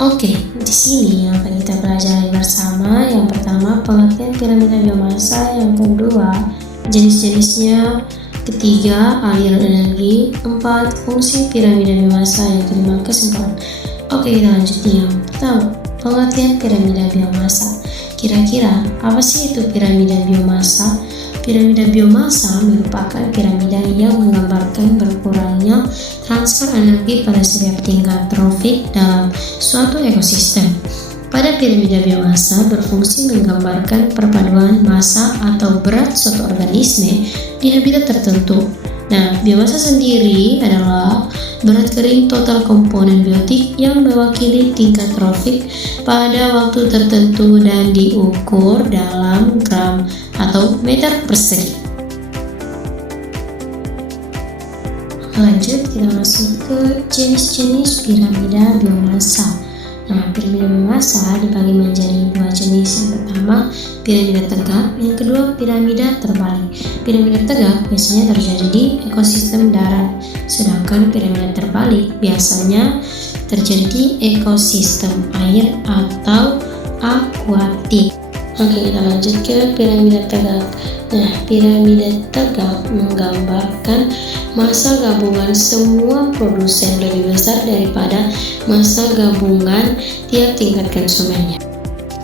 Oke, di sini yang akan kita pelajari bersama. Yang pertama, pengertian piramida biomasa. Yang kedua, jenis-jenisnya. Ketiga, aliran energi. 4, fungsi piramida biomasa. Yang kelima, kesimpulan. Oke, kita lanjut nih. Yang pertama, pengertian piramida biomasa. Kira-kira apa sih itu piramida biomasa? Piramida biomasa merupakan piramida yang menggambarkan berkurangnya transfer energi pada setiap tingkat trofik dalam suatu ekosistem. Pada piramida biomasa berfungsi menggambarkan perpaduan massa atau berat suatu organisme di habitat tertentu. Nah, biomasa sendiri adalah berat kering total komponen biotik yang mewakili tingkat trofik pada waktu tertentu dan diukur dalam gram atau meter persegi. Lanjut, kita masuk ke jenis-jenis piramida biomasa. Nah, piramida biomasa dibagi menjadi dua jenis. Yang pertama, piramida tegak. Yang kedua, piramida terbalik. Piramida tegak biasanya terjadi di ekosistem darat, sedangkan piramida terbalik biasanya terjadi di ekosistem air atau akuatik. Oke, kita lanjut ke piramida tegak. Nah, piramida tegak menggambarkan massa gabungan semua produsen lebih besar daripada massa gabungan tiap tingkat konsumennya.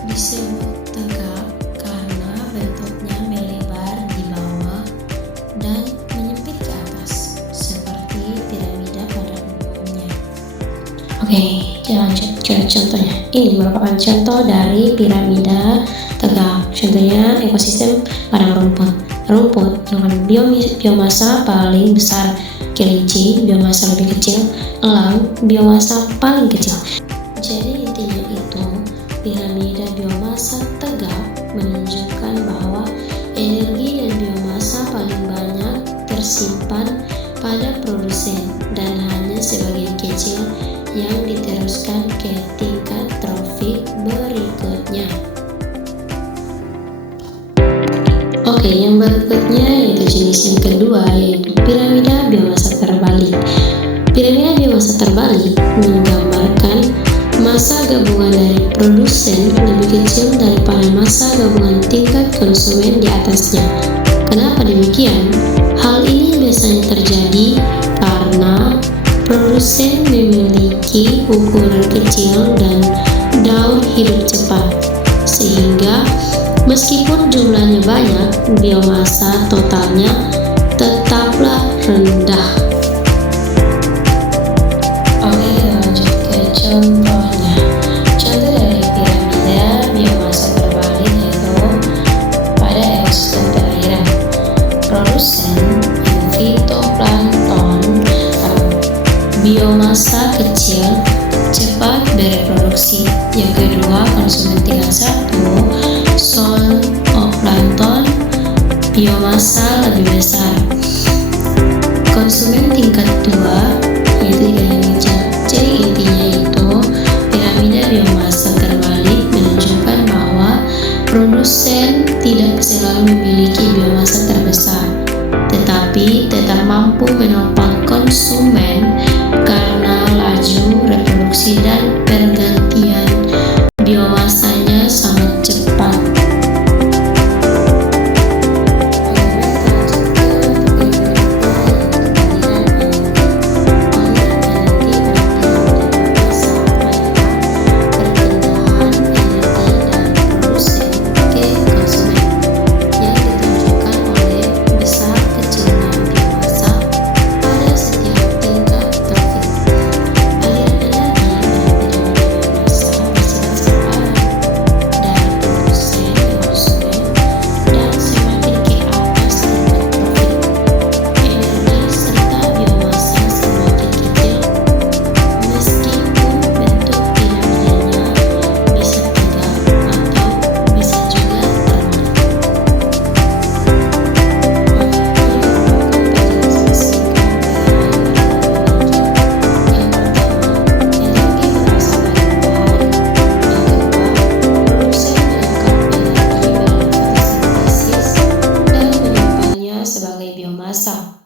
Disebut tegak karena bentuknya melebar di bawah dan menyempit ke atas, seperti piramida pada umumnya. Oke, kita lanjut ke contohnya. Ini merupakan contoh dari piramida tegak. Contohnya ekosistem padang rumput. Rumput dengan biomasa paling besar, kelinci biomasa lebih kecil, elang biomasa paling kecil. Jadi intinya itu, piramida biomasa tegak menunjukkan bahwa energi dan biomasa paling banyak tersimpan pada produsen dan hanya sebagian kecil yang diteruskan ke tingkat trofik berikutnya. Oke, yang berikutnya yaitu jenis yang kedua, yaitu piramida biomasa terbalik. Piramida biomasa terbalik menggambarkan massa gabungan dari produsen lebih kecil daripada massa gabungan tingkat konsumen di atasnya. Kenapa demikian? Hal ini biasanya terjadi karena produsen memiliki ukuran kecil dan daur hidup cepat, sehingga meskipun jumlahnya banyak, biomasa totalnya tetaplah rendah. Oke, lanjut ke contohnya. Contoh dari piramida biomasa terbalik yaitu pada ekosistem perairan. Produsen fitoplankton biomasa kecil cepat bereproduksi. Yang kedua, konsumen tingkat 1, zooplankton biomasa lebih besar. Konsumen tingkat 2 yaitu ikan kecil. Jadi intinya itu, piramida biomasa terbalik menunjukkan bahwa produsen tidak selalu memiliki biomasa terbesar, tetapi tetap mampu menopang konsumen karena laju reproduksi dan pergantian biomasanya sangat cepat. sebagai biomasa.